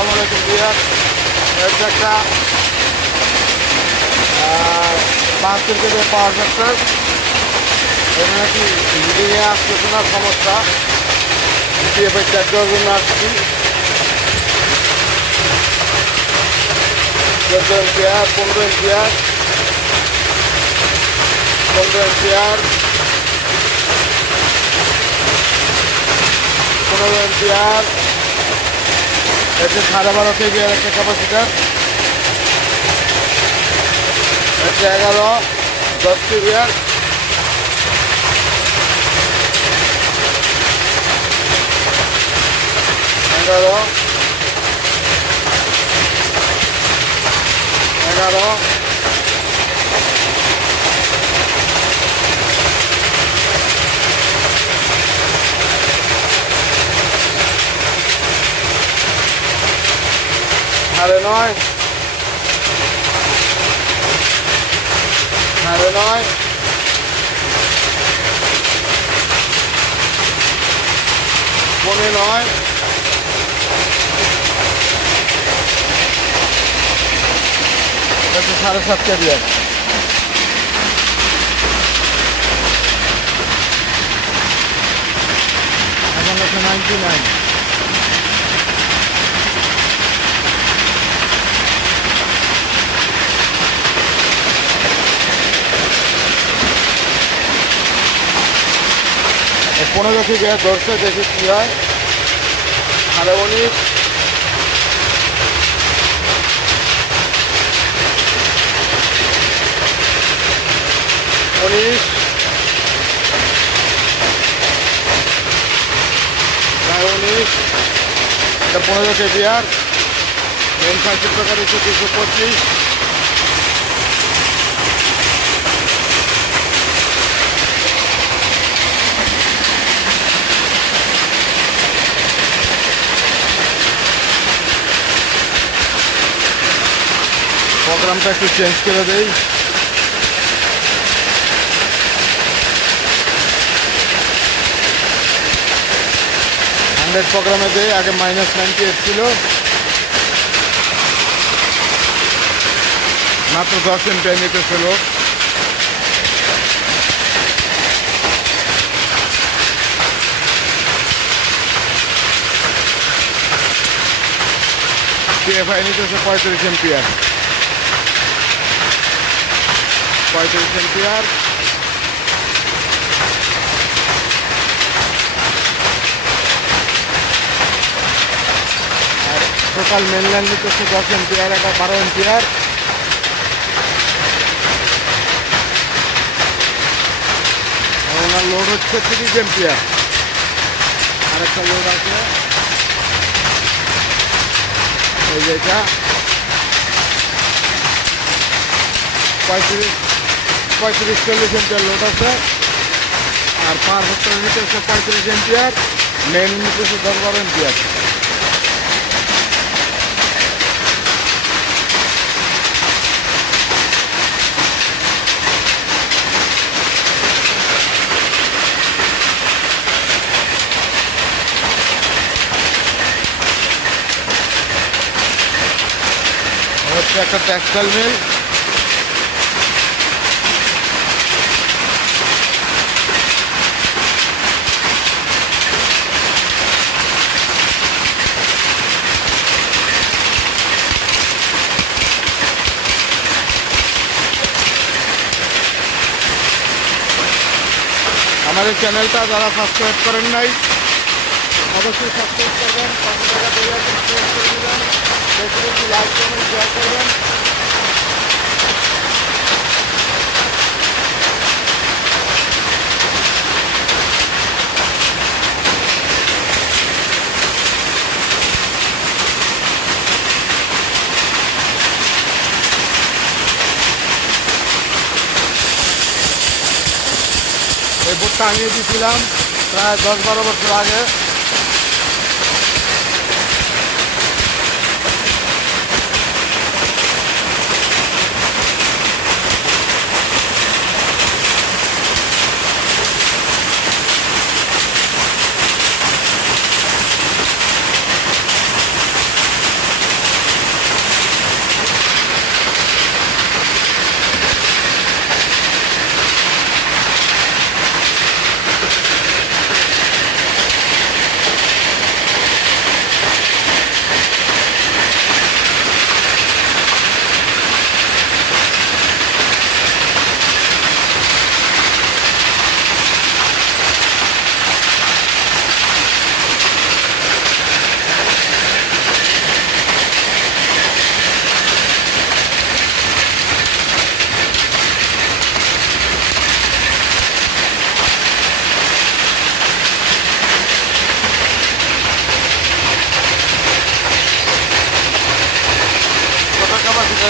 আসসালামু আলাইকুম ডিয়ার। এটা একটা 5 কেজি পাওয়ার ফ্যাক্টর। এখানে কি হিটিংয়ে আসতেছে না সমস্যা, পিএফআই চেক দেওয়ার জন্য আসছি। 14 এম্পিয়ার, 15 এম্পিয়ার, 15 এম্পিয়ার, 15 এম্পিয়ার। এটা 12.5 KVA একটা ক্যাপাসিটার। এটা 10 KVA। এগারো 9:30, 9:30, 9:30, 7:30 KVA। এখন হচ্ছে 99। পনেরো থেকে ধরছে, দেখি কী হয়। 19:30, 19, 19। এটা 15 KVA। মেন সার্কিট ব্রেকার হচ্ছে 225। প্রোগ্রামটা একটু চেঞ্জ করে দেই। প্রোগ্রামে দেয়, আগে -98 ছিল, মাত্র 10 এম্পিয়ার নিতেছিল। পিএফআই নিতেছে 35 এম্পিয়ার, 35 এম্পিয়ার। টোটাল মেনলাইন নিতেছে 10 এম্পিয়ার, 12 এম্পিয়ার। ওনার লোড হচ্ছে 30 এম্পিয়ার। আরেকটা লোড আছে, এই যেটা 35-40 এম্পিয়ার লোড আছে। আর পার ফ্যাক্টর নিতেছে 35 এম্পিয়ার, মেন নিতেছে 10-12 এম্পিয়ার। হচ্ছে একটা টেক্সটাইল মিল। আমাদের চ্যানেলটা যারা সাবস্ক্রাইব করেন নাই অবশ্যই সাবস্ক্রাইব করবেন, 5 টাকা দিয়ে সাবস্ক্রাইব করে দেবেন, বেশি লাইক কমেন্ট শেয়ার করবেন। এই বোর্ডটা আনিয়ে দিয়েছিলাম প্রায় 10-12 বছর আগে।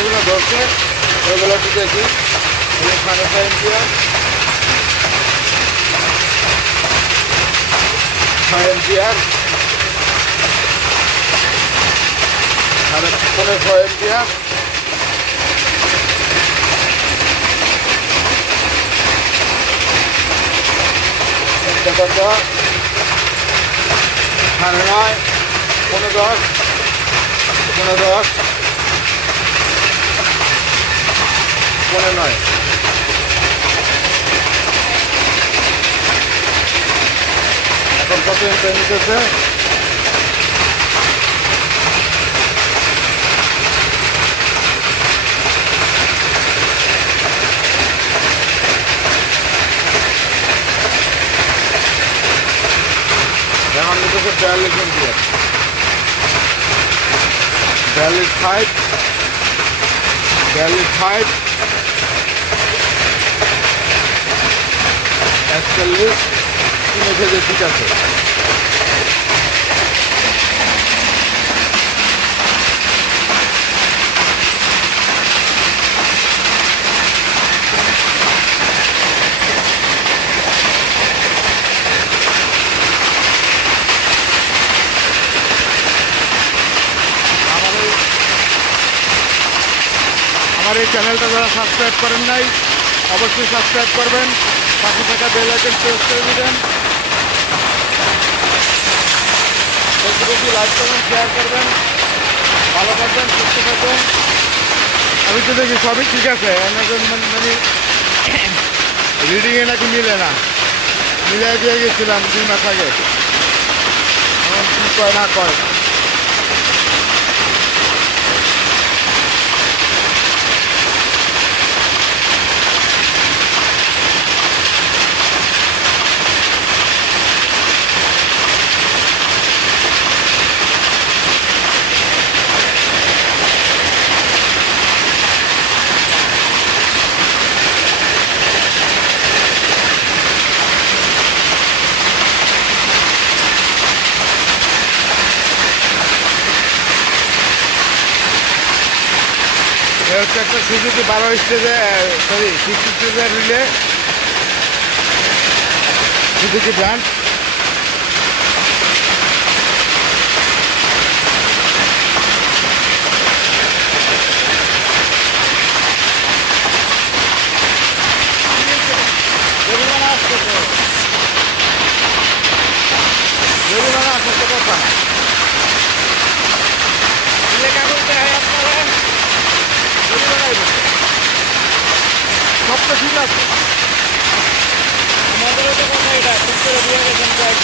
যেগুলো ধরছে ওইগুলো একটু দেখি। 5.5 এম্পিয়ার, 6 এম্পিয়ার, 6.5 এম্পিয়ার, ক্যাপাসিটর 9.5, 10, 10, 9. এখন কত এম্পিয়ার নিতেছে? এখন নিতেছে 42 এম্পিয়ার, 42.5, 41, 41 ঠিক আছে। আমার এই চ্যানেলটা যারা সাবস্ক্রাইব করেন নাই অবশ্যই সাবস্ক্রাইব করবেন, পাশে থাকা বেল আইকন প্রেস করে দিবেন, ফেসবুকে লাইক করবেন, শেয়ার করবেন। ভালো থাকবেন, সুস্থ থাকবেন। আমি তো দেখি সবই ঠিক আছে, মানে রিডিংয়ে নাকি মিলে না, মিলাই দিয়ে গেছিলাম 2 মাস আগে, এখন কী কয় না কয়। হচ্ছে একটা সুজুকি 12 স্টেজে, সরি 6 স্টেজের রিলে, সুজুকি ব্র্যান্ড। কথা সব তো ঠিক আছে, আমাদের কথা এটা ঠিক করে দিয়ে গেছেন।